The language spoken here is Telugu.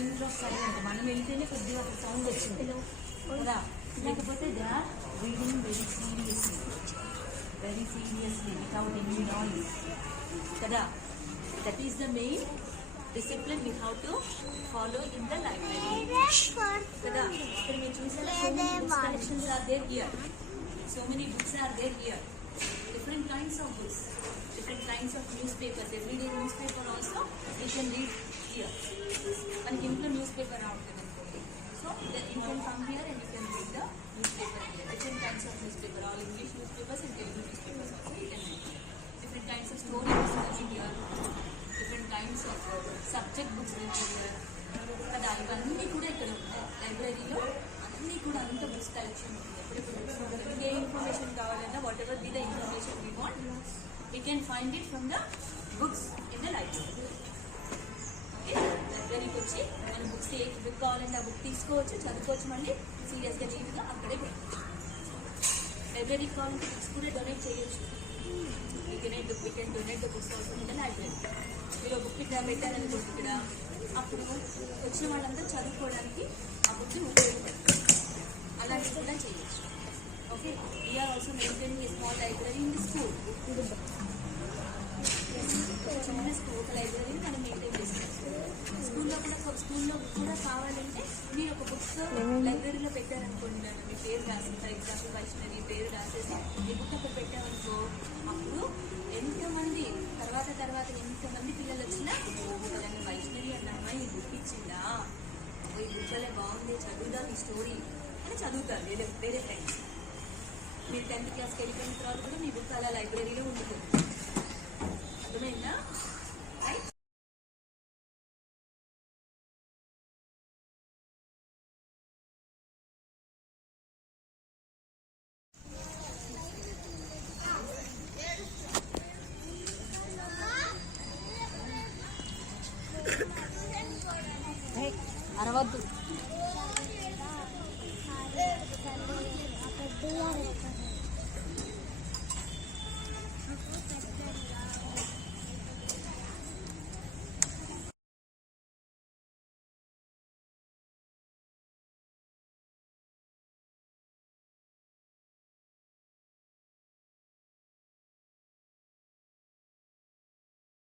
పిన్ ఆఫ్ సైలెంట్ మనం వెళ్తేనే కొద్దిగా సౌండ్ వచ్చింది కదా, లేకపోతే they are reading very seriously without any noise కదా. That is the main discipline we have to follow in the library kada. Ikkada meer chusala so many books collections are there here, so many books are there here, different kinds of books, different kinds of newspapers, everyday newspaper also you can read here. And intlo newspaper untadi anukoni, so that you can come here and you can read the newspaper here, different kinds of newspaper, all English newspapers and Telugu newspapers also you can read. Different kinds of story books are here, different kinds of subject books కదా. ఇవన్నీ కూడా ఇక్కడ ఉంటాయి లైబ్రరీలో, అన్నీ కూడా అంత బుక్స్ కలెక్షన్ ఉంటుంది. ఎప్పుడెప్పుడు ఏ ఇన్ఫర్మేషన్ కావాలన్నా what ever be the information we want we can find it from the books in the library. Okay, లైబ్రరీకి వచ్చి మన బుక్స్ ఏ బుక్ కావాలంటే ఆ బుక్ తీసుకోవచ్చు, చదువుకోవచ్చు, మళ్ళీ సీరియస్గా నీట్గా అక్కడే పెట్టవచ్చు. లైబ్రరీకి కావాలంటే బుక్స్ కూడా డొనేట్ చేయొచ్చు. We can donate the books also in the library. మీరు బుక్ ఇట్లా పెట్టారనుకోండి ఇక్కడ, అప్పుడు వచ్చిన వాళ్ళంతా చదువుకోవడానికి ఆ బుక్ ఉపయోగపడుతుంది. అలాంటివి కూడా చేయొచ్చు. Okay, we're also maintaining a small library in the school. చిన్న స్కూల్ ఒక లైబ్రరీని మనం మెయింటైన్ చేస్తాం. స్కూల్లో కూడా కావాలంటే మీరు ఒక బుక్స్ లైబ్రరీలో పెట్టారనుకోండి, మీ పేరు రాసి, ఫర్ ఎగ్జాంపుల్ వైష్ణవి పేరు రాసేసి ఈ బుక్ అక్కడ పెట్టామనుకో, అప్పుడు ఎంతమంది తర్వాత ఎంతమంది పిల్లలు వచ్చినా వాళ్ళని వైష్ణవి అన్న అమ్మాయి ఈ బుక్ ఇచ్చిందా, ఈ బుక్ వల్లే బాగుంది, చదువుదాం ఈ స్టోరీ అని చదువుతారు వేరే ఫ్రెండ్స్. మీరు 10th క్లాస్కి వెళ్ళిపోయిన తర్వాత కూడా మీ బుక్ అలా లైబ్రరీలో ఉంటుంది. అర్థమైందా? రైట్. అరవద్దు.